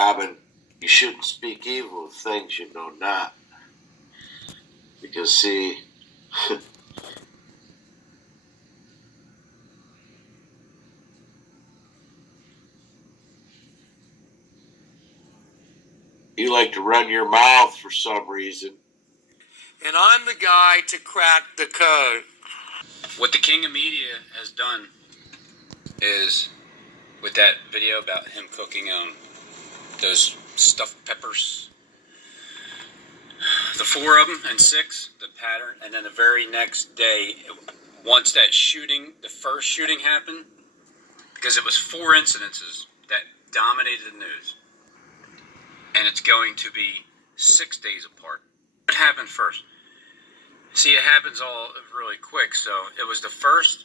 Robin, you shouldn't speak evil of things you know not. Because, see, you like to run your mouth for some reason. And I'm the guy to crack the code. What the king of media has done is, with that video about him cooking those stuffed peppers, the 4 of them and 6, the pattern, and then the very next day, once that shooting, the first shooting happened, because it was 4 incidences that dominated the news, and it's going to be 6 days apart. What happened first? See, it happens all really quick. So it was the first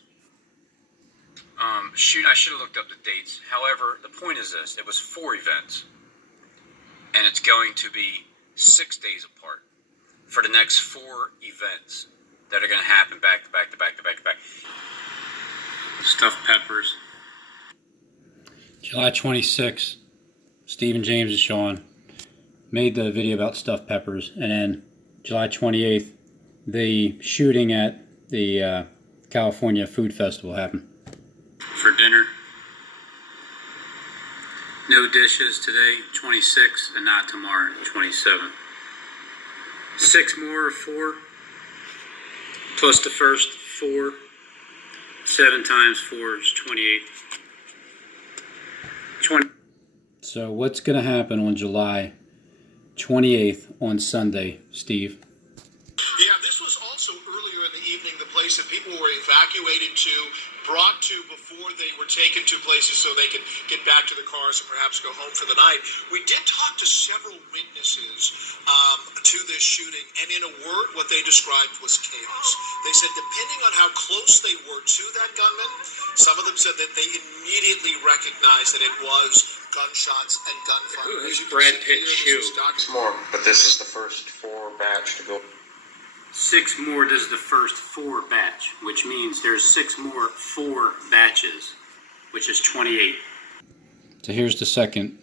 shoot. I should have looked up the dates. However, the point is this: it was 4 events, and it's going to be 6 days apart for the next 4 events that are going to happen back to back to back to back to back. Stuffed peppers. July 26th, Steve and James and Sean made the video about stuffed peppers, and then July 28th, the shooting at the California Food Festival happened. For dinner. No dishes today, 26, and not tomorrow, 27. 6 more, 4, plus the first 4. 7 times 4 is 28. 20. So what's going to happen on July 28th on Sunday, Steve? Yeah, this was also earlier in the evening, the place that people were evacuated to, brought to before they were taken to places so they could get back to the cars and perhaps go home for the night. We did talk to several witnesses to this shooting, and in a word, what they described was chaos. They said depending on how close they were to that gunman, some of them said that they immediately recognized that it was gunshots and gunfire. Who's Brad Pitt's shoe? More, but this is the first 4 batch to go. 6 more does the first 4 batch, which means there's 6 more 4 batches, which is 28. So here's the second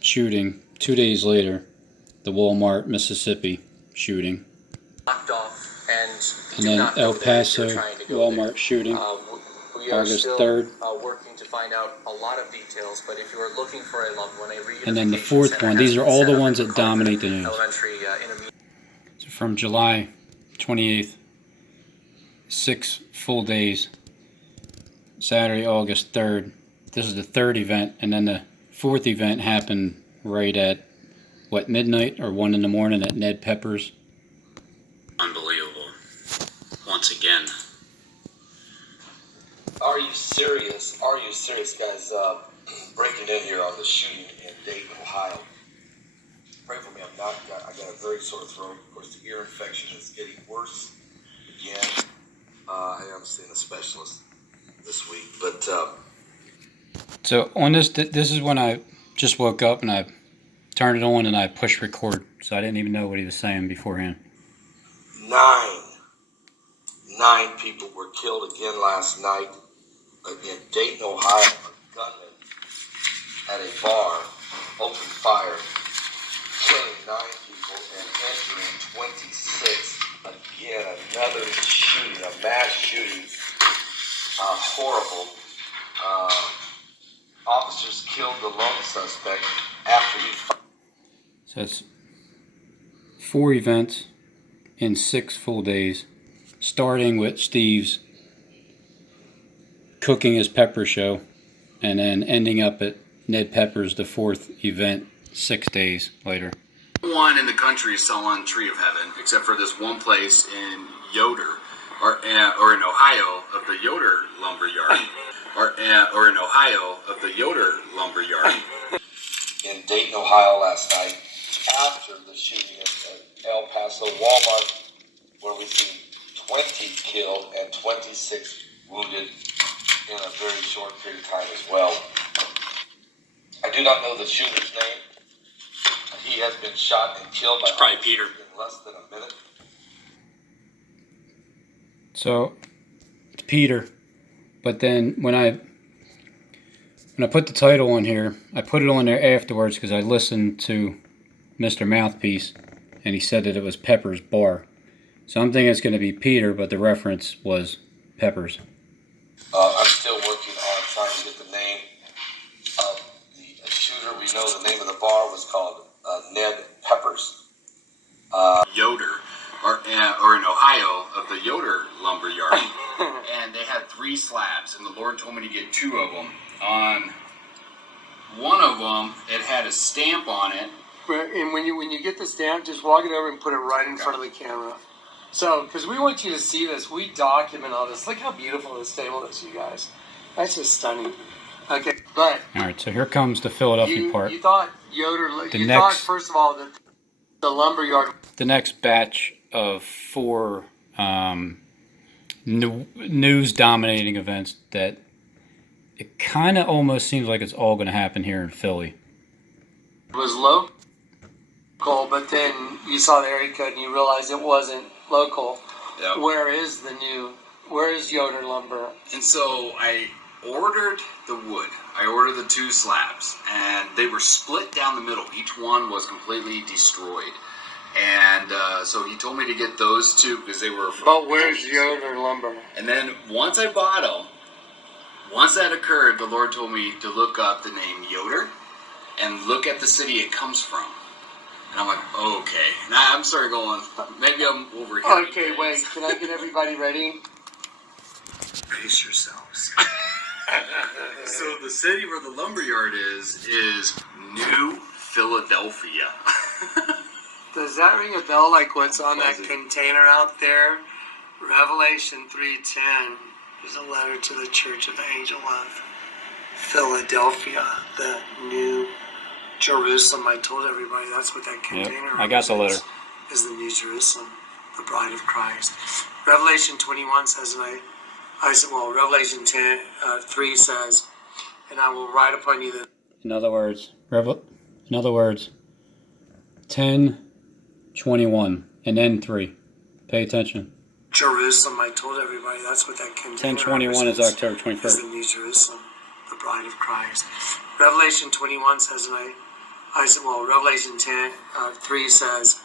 shooting 2 days later, the Walmart, Mississippi shooting. Locked off and then El Paso Walmart shooting, we are August still 3rd. Working to find out a lot of details, but if you are looking for a loved one, And then the 4th one, these are all the ones that dominate the news. So from July 28th, 6 full days, Saturday, August 3rd. This is the 3rd event, and then the 4th event happened right at, what, midnight or 1 in the morning at Ned Pepper's. Unbelievable. Once again. Are you serious? Are you serious, guys? Breaking in here on the shooting in Dayton, Ohio. Pray for me. I got a very sore throat. Of course, the ear infection is getting worse again. I am seeing a specialist this week, but So on this is when I just woke up and I turned it on and I pushed record, so I didn't even know what he was saying beforehand. 9 people were killed again last night in Dayton, Ohio. A gunman at a bar opened fire, killing 9 people and injuring 26. Again, another shooting, a mass shooting. Horrible. Officers killed the lone suspect after he fired. So it's 4 events in 6 full days, starting with Steve's cooking his pepper show, and then ending up at Ned Pepper's, the 4th event, 6 days later. No one in the country is selling Tree of Heaven except for this one place in Yoder, or in Ohio, of the Yoder Lumber Yard, or in Ohio of the Yoder Lumber Yard. In Dayton, Ohio last night, after the shooting at El Paso Walmart, where we see 20 killed and 26 wounded in a very short period of time as well. I do not know the shooter's name. He has been shot and killed by probably Peter in less than a minute. So it's Peter, but then when I When I put the title on here, I put it on there afterwards because I listened to Mr. Mouthpiece, and he said that it was Pepper's Bar. So I'm thinking it's going to be Peter, but the reference was Pepper's. I'm still working on trying to get the name of the shooter. We know the name of the bar was called Ned Peppers. Yoder, or in Ohio, of the Yoder lumber yard. And they had 3 slabs, and the Lord told me to get 2 of them. On one of them, it had a stamp on it. And when you get the stamp, just walk it over and put it right in front of the camera. So, because we want you to see this, we document all this. Look how beautiful this table is, you guys. That's just stunning. Okay, but All right, so here comes the Philadelphia part. You thought Yoder. Thought first of all that the lumber yard. The next batch of 4 news dominating events that it kind of almost seems like it's all going to happen here in Philly. Was local, but then you saw the area code and you realized it wasn't local. Yep. Where is Yoder lumber? And so I ordered the wood. I ordered the 2 slabs, and they were split down the middle. Each one was completely destroyed. And so he told me to get those 2 because they were from... But where's Yoder lumber? And then once I bought them, once that occurred, the Lord told me to look up the name Yoder and look at the city it comes from. And I'm like, okay. Now I'm sorry going, maybe I'm over here. Okay, wait. Can I get everybody ready? Brace yourselves. So the city where the lumberyard is New Philadelphia. Does that ring a bell like what's on that container out there? Revelation 3:10 is a letter to the church of the angel of Philadelphia, the New Jerusalem. I told everybody that's what that container I got the letter. is the New Jerusalem, the bride of Christ. Revelation 21 says, and I said, well, Revelation 3 says, and I will write upon you the... In other words, 10:21 and then 3. Pay attention. Jerusalem, I told everybody that's what that container 10:21 is October 21st. is the New Jerusalem, the bride of Christ. Revelation 21 says, and I said, well, Revelation 3 says...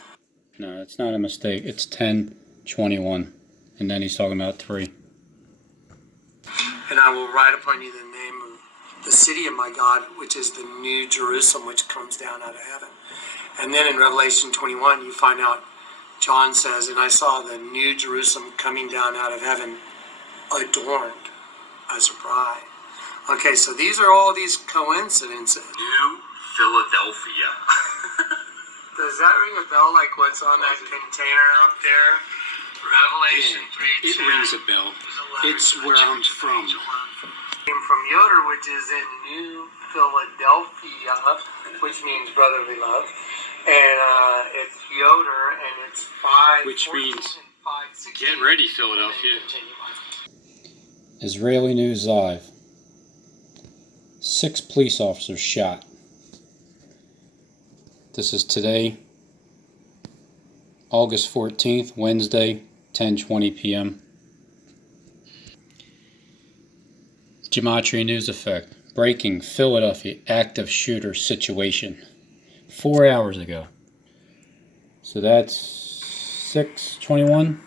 No, it's not a mistake. It's 10:21. And then he's talking about 3. And I will write upon you the name of the city of my God, which is the New Jerusalem, which comes down out of heaven. And then in Revelation 21, you find out, John says, and I saw the New Jerusalem coming down out of heaven, adorned as a bride. Okay, so these are all these coincidences. New Philadelphia. Does that ring a bell like what's on that container out there? Revelation 3:10. It rings a bell. It's where I'm from. Came from Yoder, which is in New Philadelphia, which means brotherly love. And it's Yoder, and it's 5. Which means, and 5:16. get ready, Philadelphia. Israeli News Live. 6 police officers shot. This is today, August 14th, Wednesday, 10:20 p.m. Gematria News Effect. Breaking Philadelphia active shooter situation. 4 hours ago. So that's 6:21.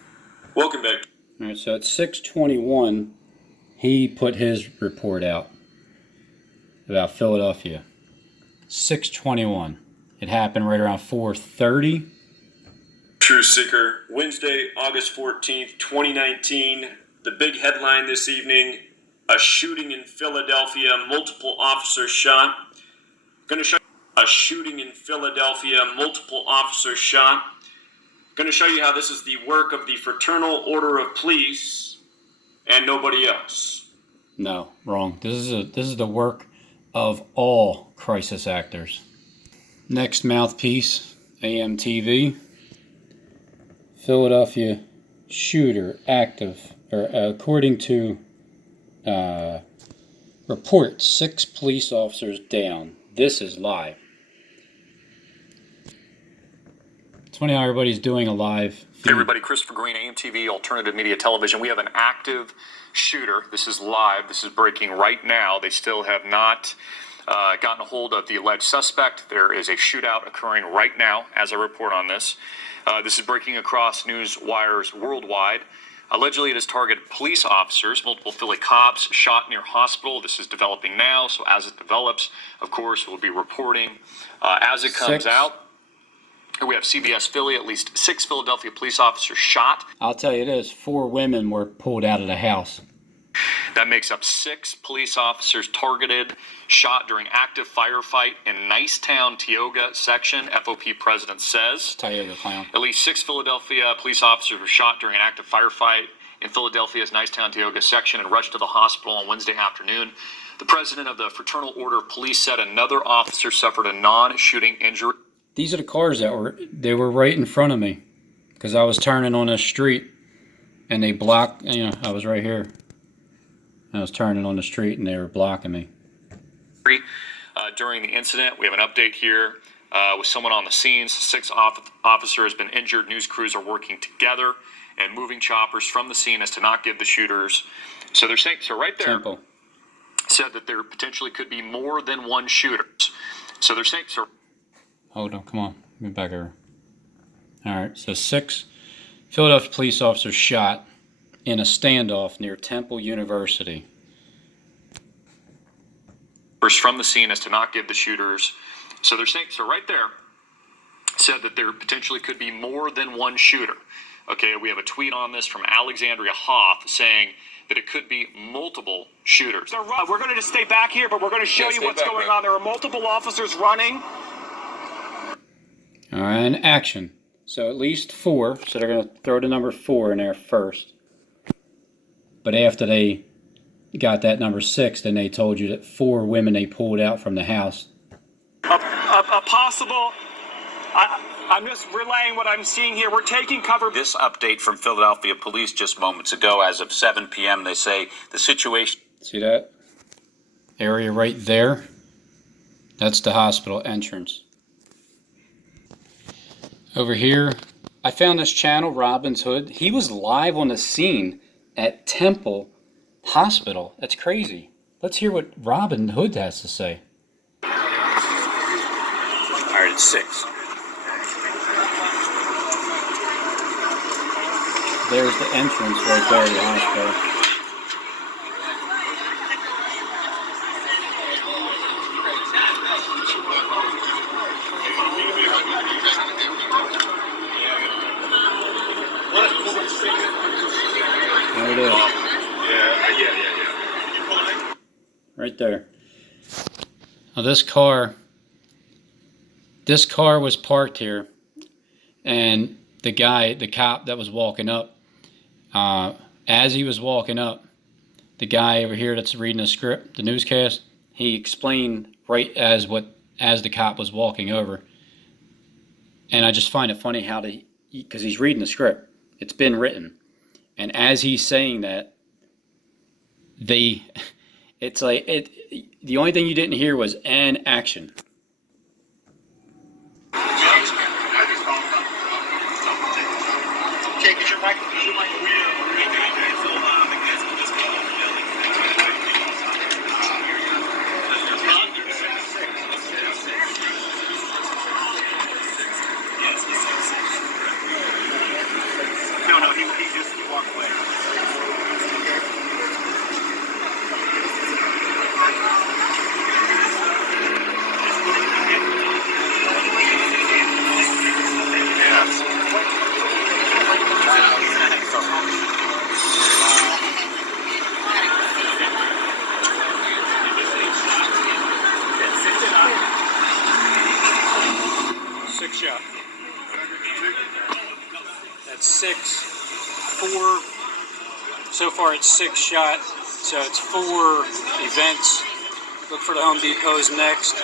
Welcome back. All right, so at 6:21, he put his report out about Philadelphia. 6:21. It happened right around 4:30. True Seeker, Wednesday, August 14th, 2019. The big headline this evening, a shooting in Philadelphia, multiple officers shot. Going to show a shooting in Philadelphia, multiple officers shot. Going to show you how this is the work of the Fraternal Order of Police and nobody else. No, wrong. This is the work of all crisis actors. Next mouthpiece, AMTV. Philadelphia shooter active, according to reports, 6 police officers down. This is live. It's funny how everybody's doing a live Hey everybody, Christopher Green, AMTV, Alternative Media Television. We have an active shooter. This is live. This is breaking right now. They still have not gotten a hold of the alleged suspect. There is a shootout occurring right now as I report on this. This is breaking across news wires worldwide. Allegedly, it has targeted police officers. Multiple Philly cops shot near hospital. This is developing now, so as it develops, of course, we'll be reporting as it comes out. We have CBS Philly, at least 6 Philadelphia police officers shot. I'll tell you this, 4 women were pulled out of the house. That makes up 6 police officers targeted, shot during active firefight in NiceTown, Tioga section, FOP president says. Tioga clown. At least 6 Philadelphia police officers were shot during an active firefight in Philadelphia's NiceTown, Tioga section and rushed to the hospital on Wednesday afternoon. The president of the Fraternal Order of Police said another officer suffered a non-shooting injury. These are the cars that were right in front of me because I was turning on the street and they blocked, I was right here. I was turning on the street and they were blocking me. During the incident, we have an update here with someone on the scene. 6 officers have been injured. News crews are working together and moving choppers from the scene as to not give the shooters. So they're saying, so right there, Temple said that there potentially could be more than one shooter. So they're saying, so. Hold on, come on, get back over. All right, so 6 Philadelphia police officers shot in a standoff near Temple University. From the scene as to not give the shooters. So they're saying, so right there, said that there potentially could be more than one shooter. Okay, we have a tweet on this from Alexandria Hoff saying that it could be multiple shooters. We're going to just stay back here, but we're going to show you what's going on. There are multiple officers running. All right, and action. So at least 4. So they're going to throw the number 4 in there first. But after they got that number 6, then they told you that 4 women they pulled out from the house. A possible. I'm just relaying what I'm seeing here. We're taking cover. This update from Philadelphia police just moments ago, as of 7 p.m., they say the situation. See that area right there? That's the hospital entrance. Over here, I found this channel, Robin's Hood. He was live on the scene at Temple Hospital. That's crazy. Let's hear what Robin Hood has to say. All right, it's 6. There's the entrance right there to the hospital. There it is. Right there. Now this car was parked here, and the cop that was walking up, as he was walking up, the guy over here that's reading the script, the newscast, he explained right as the cop was walking over. And I just find it funny how because he's reading the script. It's been written. And as he's saying that, it's like, the only thing you didn't hear was "and action." No, he just walked away. Shot. That's 6, 4. So far it's 6 shot. So it's 4 events. Look for the Home Depot's next.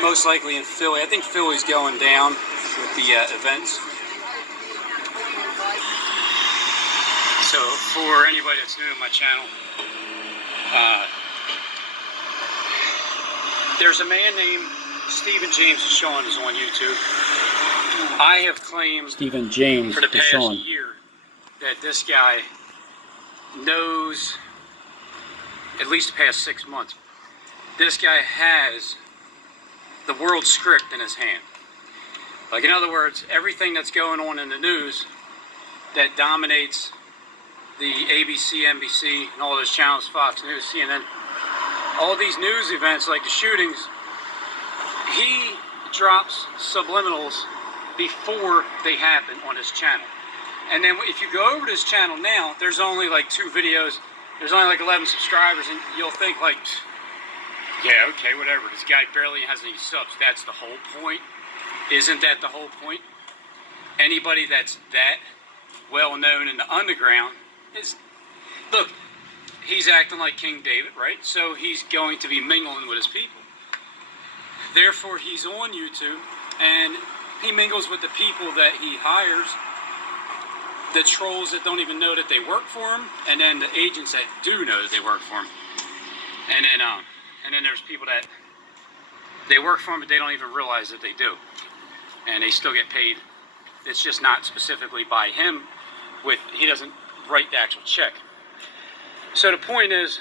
Most likely in Philly. I think Philly's going down with the events. So for anybody that's new to my channel, there's a man named Stephen James Sean is on YouTube. I have claimed Stephen James for the past Deshawn. year that this guy knows, at least the past 6 months, this guy has the world script in his hand. Like, in other words, everything that's going on in the news that dominates the ABC, NBC, and all those channels, Fox News, CNN, all these news events like the shootings, he drops subliminals before they happen on his channel. And then if you go over to his channel now, there's only like 2 videos, there's only like 11 subscribers, and you'll think like, yeah, okay, whatever, this guy barely has any subs. That's the whole point. Isn't that the whole point? Anybody that's that well known in the underground is, look, he's acting like King David, right? So he's going to be mingling with his people. Therefore, he's on YouTube, and he mingles with the people that he hires, the trolls that don't even know that they work for him, and then the agents that do know that they work for him. And then there's people that they work for him, but they don't even realize that they do. And they still get paid. It's just not specifically by him. He doesn't write the actual check. So the point is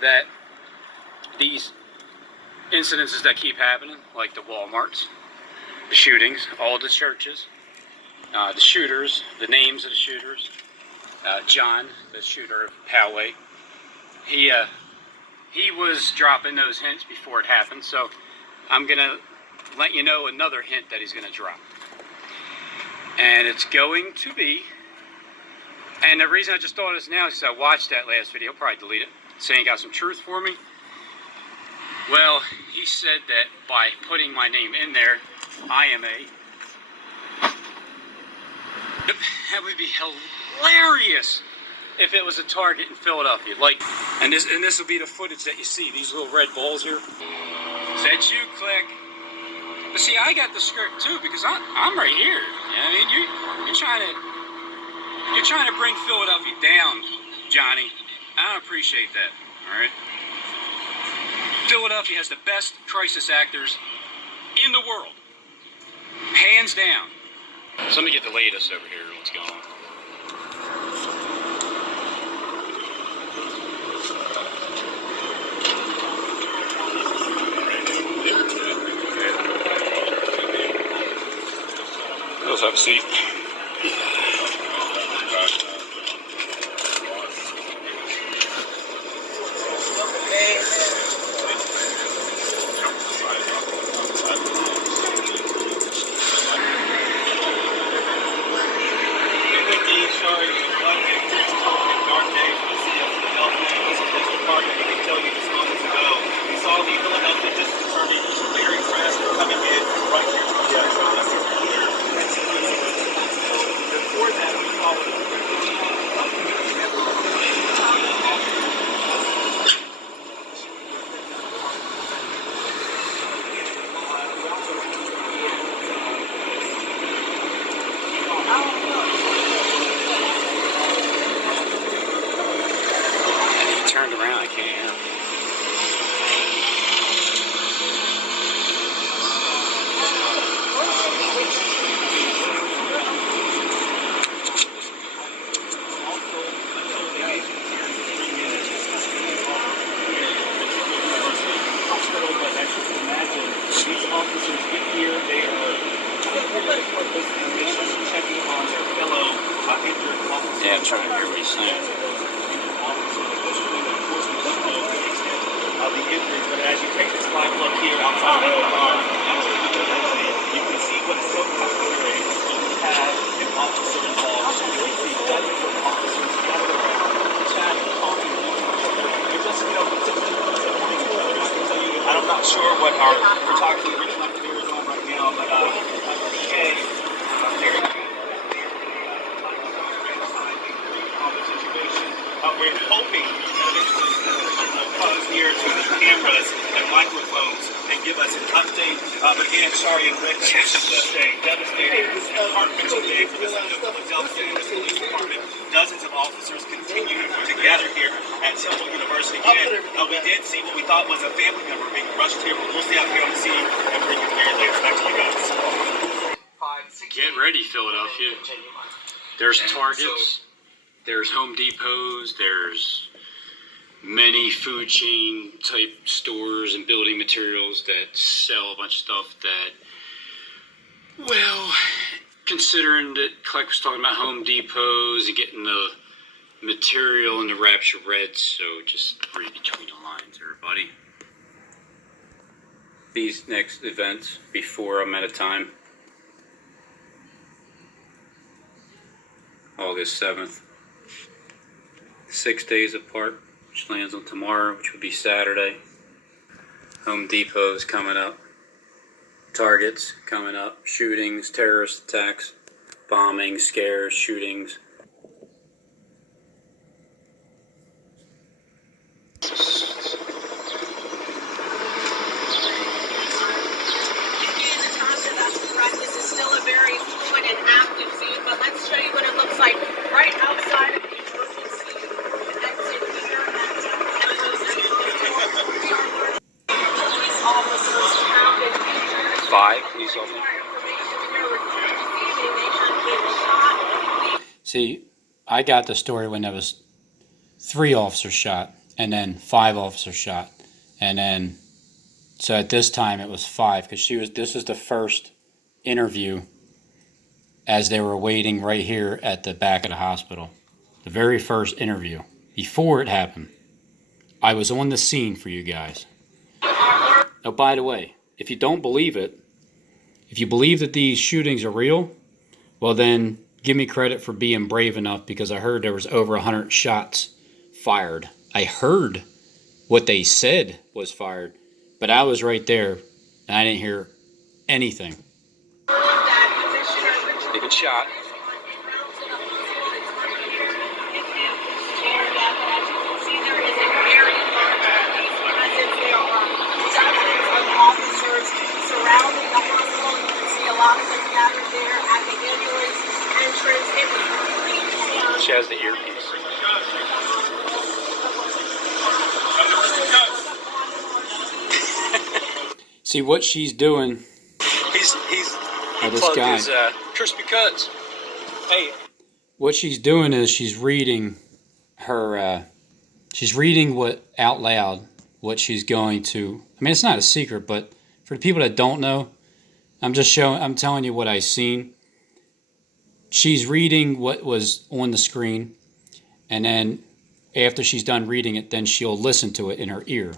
that these incidences that keep happening, like the Walmarts, the shootings, all the churches, the shooters, the names of the shooters, John, the shooter of Poway, he was dropping those hints before it happened. So I'm going to let you know another hint that he's going to drop. And it's going to be, and the reason I just thought of this now is because I watched that last video, probably delete it, saying he got some truth for me. Well, he said that by putting my name in there, I am that would be hilarious if it was a Target in Philadelphia. Like, and this will be the footage that you see, these little red balls here. Is that you, Click? But see, I got the script too, because I'm right here. You know what I mean? You're trying to bring Philadelphia down, Johnny. I don't appreciate that. All right. Philadelphia has the best crisis actors in the world, hands down. So let me get the latest over here. What's going on? Let's have a seat. Turned around, I can't hear him. These officers get here, they are checking on their fellow injured officers. Yeah, I'm trying to hear what he's saying. Of the injuries, but as you take this spot look here outside of the bar, you can see what is going on here. You have an officer involved. You can see dozens of officers gathered around, chatting, talking to each other. You're just, I'm not sure what our photography reflector is on right now, but PA, very good. We're hoping that comes here to the cameras and microphones and give us an update. But again, Shari and Rick, this is just a devastating and heart-wrenching day for the city of Philadelphia and the police department. Dozens of officers continue to gather here at Temple University. Again, we did see what we thought was a family member being rushed here, but we'll stay out here on the scene and bring you here later. Back to you guys. 5 Get ready, Philadelphia. There's Targets, there's Home Depots, there's many food chain type stores and building materials that sell a bunch of stuff that, well, considering that Clark was talking about Home Depots and getting the material in the Rapture Red, so just read between the lines, everybody. These next events before I'm out of time. August 7th. 6 days apart, which lands on tomorrow, which would be Saturday. Home Depot's coming up. Targets coming up. Shootings, terrorist attacks, bombings, scares, shootings. See, I got the story when there was 3 officers shot, and then 5 officers shot, and then so at this time it was 5 because this was the first interview as they were waiting right here at the back of the hospital. The very first interview before it happened. I was on the scene for you guys. Oh, by the way, if you don't believe it, if you believe that these shootings are real, well then give me credit for being brave enough, because I heard there was over 100 shots fired. I heard what they said was fired, but I was right there and I didn't hear anything. They get shot. She has the earpiece. See what she's doing. He this plugged guy. his crispy cuts. Hey. What she's doing is she's reading her. She's reading what out loud what she's going to. I mean, it's not a secret, but for the people that don't know, I'm telling you what I've seen. She's reading what was on the screen, and then after she's done reading it, then she'll listen to it in her ear.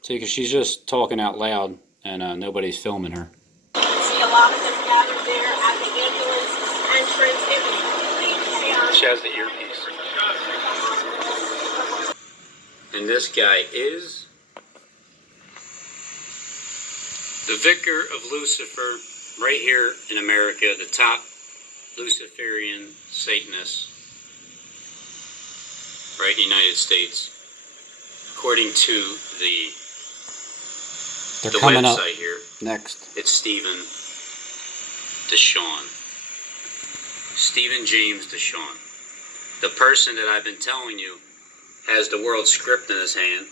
See, because she's just talking out loud, and nobody's filming her. See a lot of them gathered there at the ambulance entrance. It was complete chaos. She has the earpiece. And this guy is the vicar of Lucifer, right here in America, the top Luciferian Satanist, right in the United States, according to the coming up website here. Next. It's Stephen Deshawn. Stephen James Deshawn. The person that I've been telling you has the world script in his hand,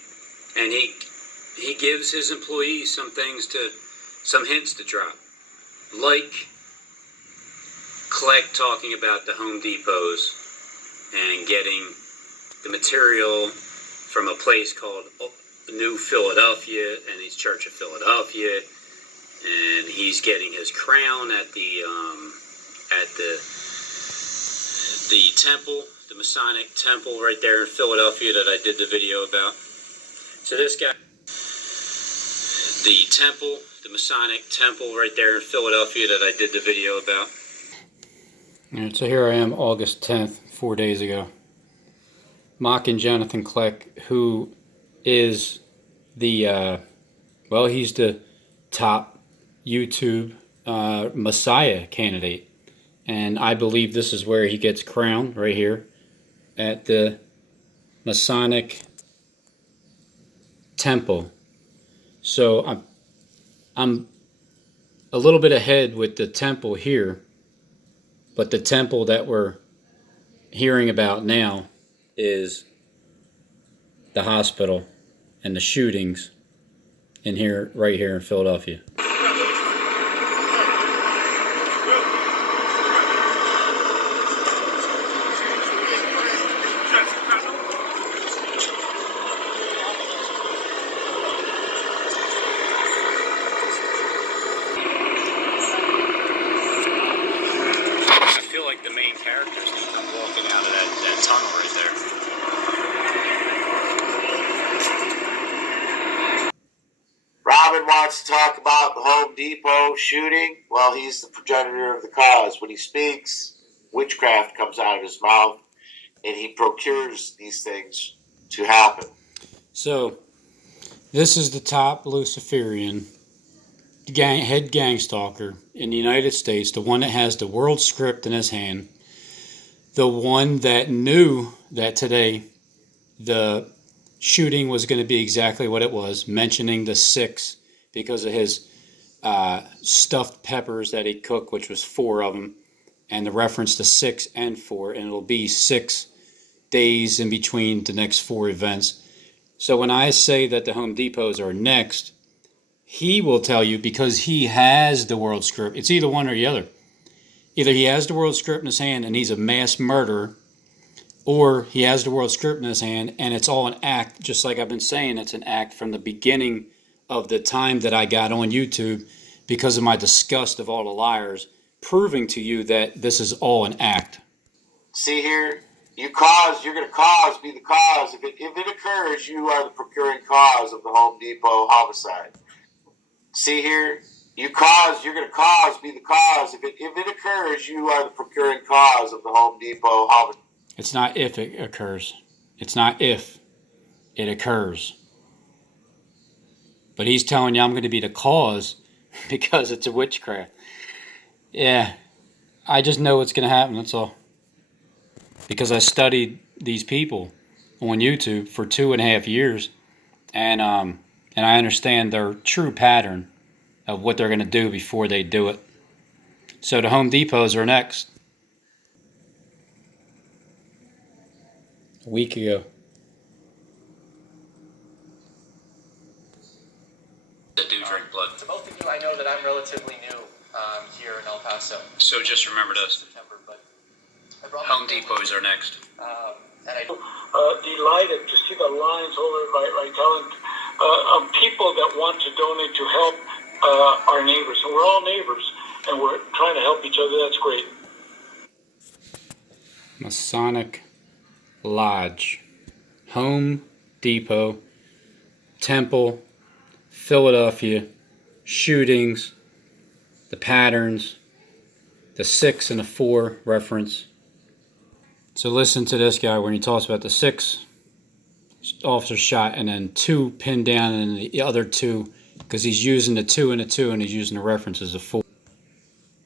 and he gives his employees some hints to drop. Like Clegg talking about the Home Depots and getting the material from a place called New Philadelphia, and he's Church of Philadelphia, and he's getting his crown at the temple, the Masonic temple right there in Philadelphia that I did the video about. So this guy, the temple, the Masonic temple right there in Philadelphia that I did the video about. Alright, so here I am, August 10th, 4 days ago, mocking Jonathan Clegg, who is the, he's the top YouTube Messiah candidate. And I believe this is where he gets crowned, right here, at the Masonic temple. So I'm a little bit ahead with the temple here, but the temple that we're hearing about now is the hospital and the shootings in here, right here in Philadelphia. Kevin wants to talk about the Home Depot shooting. Well, he's the progenitor of the cause. When he speaks, witchcraft comes out of his mouth, and he procures these things to happen. So, this is the top Luciferian head gang stalker in the United States, the one that has the world script in his hand, the one that knew that today the shooting was going to be exactly what it was, mentioning the 6 because of his stuffed peppers that he cooked, which was 4 of them, and the reference to 6 and 4, and it'll be 6 days in between the next 4 events. So when I say that the Home Depots are next, he will tell you, because he has the world script. It's either one or the other. Either he has the world script in his hand and he's a mass murderer, or he has the world script in his hand and it's all an act, just like I've been saying, it's an act from the beginning of the time that I got on YouTube because of my disgust of all the liars, proving to you that this is all an act. See here, you're going to be the cause. If it occurs, you are the procuring cause of the Home Depot homicide. See here, you're going to be the cause. If it occurs, you are the procuring cause of the Home Depot homicide. It's not if it occurs. It's not if it occurs. But he's telling you I'm going to be the cause because it's a witchcraft. Yeah, I just know what's going to happen, that's all. Because I studied these people on YouTube for 2.5 years, and I understand their true pattern of what they're going to do before they do it. So the Home Depots are next. A week ago. That do drink blood. To both of you, I know that I'm relatively new here in El Paso. So just remember this. Home Depots are next. And I Delighted to see the lines over by telling people that want to donate to help our neighbors. And we're all neighbors, and we're trying to help each other. That's great. Masonic Lodge, Home Depot, Temple, Philadelphia, shootings, the patterns, the 6 and the 4 reference. So listen to this guy when he talks about the 6 officers shot and then 2 pinned down and the other 2, because he's using the 2 and the 2 and he's using the references of 4.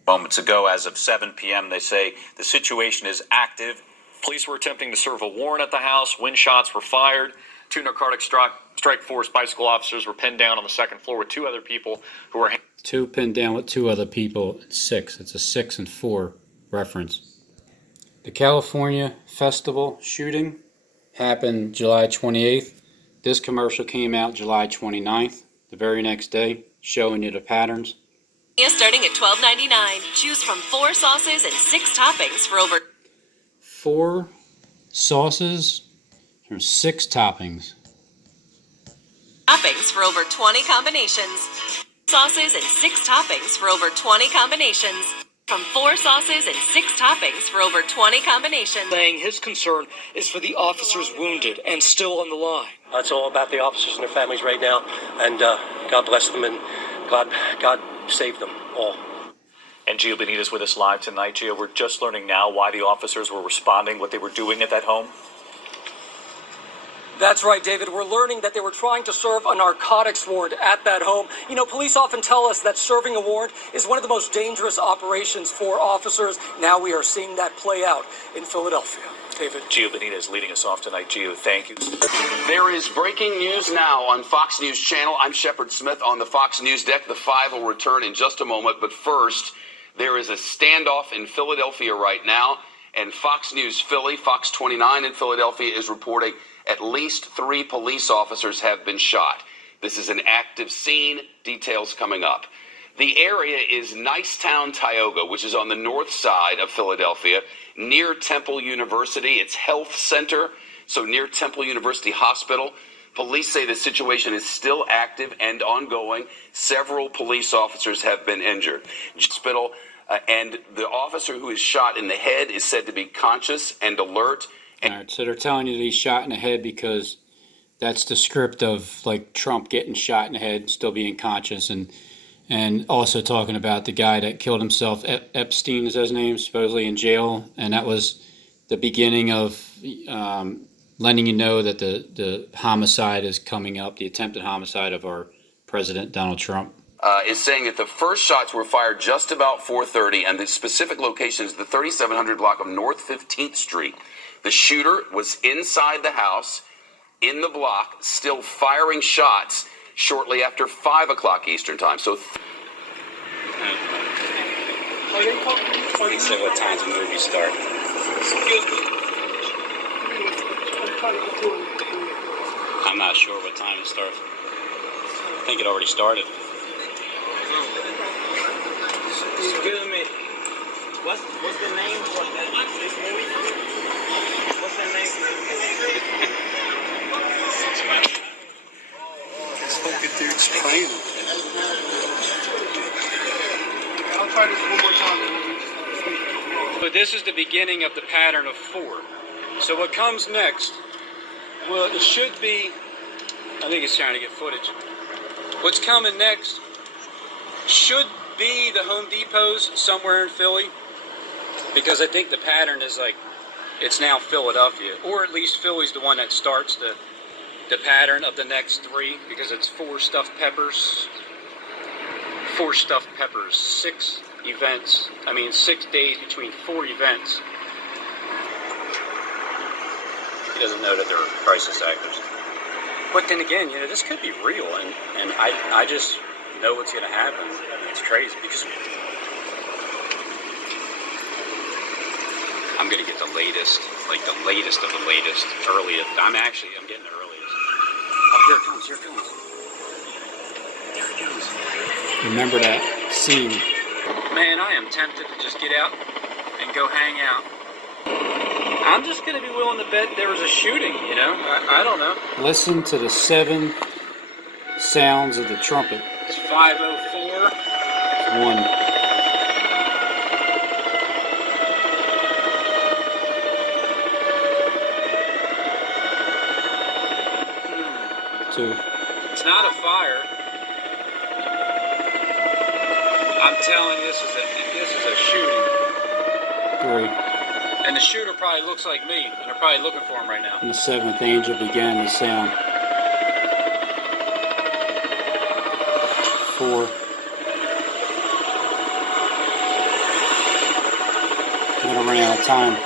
Moments ago, as of 7 p.m., they say the situation is active. Police were attempting to serve a warrant at the house when shots were fired. 2 narcotic strike force bicycle officers were pinned down on the 2nd floor with 2 other people who were... 2 pinned down with 2 other people. 6. It's a 6 and 4 reference. The California Festival shooting happened July 28th. This commercial came out July 29th, the very next day, showing you the patterns. Starting at $12.99. Choose from 4 sauces and 6 toppings for over 4 sauces and 6 toppings. Toppings for over 20 combinations. Sauces and 6 toppings for over 20 combinations. From 4 sauces and 6 toppings for over 20 combinations. Saying his concern is for the officers wounded and still on the line. It's all about the officers and their families right now, and God bless them and God save them all. And Gio Benitez with us live tonight. Gio, we're just learning now why the officers were responding, what they were doing at that home. That's right, David. We're learning that they were trying to serve a narcotics warrant at that home. You know, police often tell us that serving a warrant is one of the most dangerous operations for officers. Now we are seeing that play out in Philadelphia. David. Gio Benitez leading us off tonight. Gio, thank you. There is breaking news now on Fox News Channel. I'm Shepard Smith on the Fox News deck. The 5 will return in just a moment. But first, there is a standoff in Philadelphia right now. And Fox News Philly, Fox 29 in Philadelphia, is reporting at least 3 police officers have been shot. This is an active scene. Details coming up. The area is NiceTown, Tioga, which is on the north side of Philadelphia, near Temple University. It's health center, so near Temple University Hospital. Police say the situation is still active and ongoing. Several police officers have been injured. Hospital, and the officer who is shot in the head is said to be conscious and alert. All right, so they're telling you that he's shot in the head because That's the script of like Trump getting shot in the head, still being conscious, and also talking about the guy that killed himself, Epstein is his name, supposedly in jail, and that was the beginning of letting you know that the homicide is coming up, the attempted homicide of our president, Donald Trump. Is saying that the first shots were fired just about 4:30, and the specific location is the 3700 block of North 15th Street. The shooter was inside the house, in the block, still firing shots shortly after 5 o'clock Eastern time. So. He said, "What time's the movie start?" I'm not sure what time it starts. I think it already started. Excuse me. What's the name for this movie? What's the name for this movie? This fucking dude's playing. I'll try this one more time. But this is the beginning of the pattern of 4. So what comes next, well, it should be, I think it's trying to get footage. What's coming next should be the Home Depots somewhere in Philly, because I think the pattern is like, it's now Philadelphia, or at least Philly's the one that starts the pattern of the next 3, because it's 4 stuffed peppers, 6 events, 6 days between 4 events. He doesn't know that they're crisis actors. But then again, this could be real, and I just know what's going to happen. It's crazy, because I'm going to get the latest, like the latest of the latest, earliest. I'm getting the earliest. Oh, here it comes. There it goes. remember that scene. Man, I am tempted to just get out and go hang out. I'm just going to be willing to bet there was a shooting, I don't know. Listen to the 7 sounds of the trumpet. It's 5:04. 1. 2. It's not a fire. I'm telling you, this is a shooting. 3. And the shooter probably looks like me, and they're probably looking for him right now. And the 7th angel began to sound. 4. I'm gonna run out of time.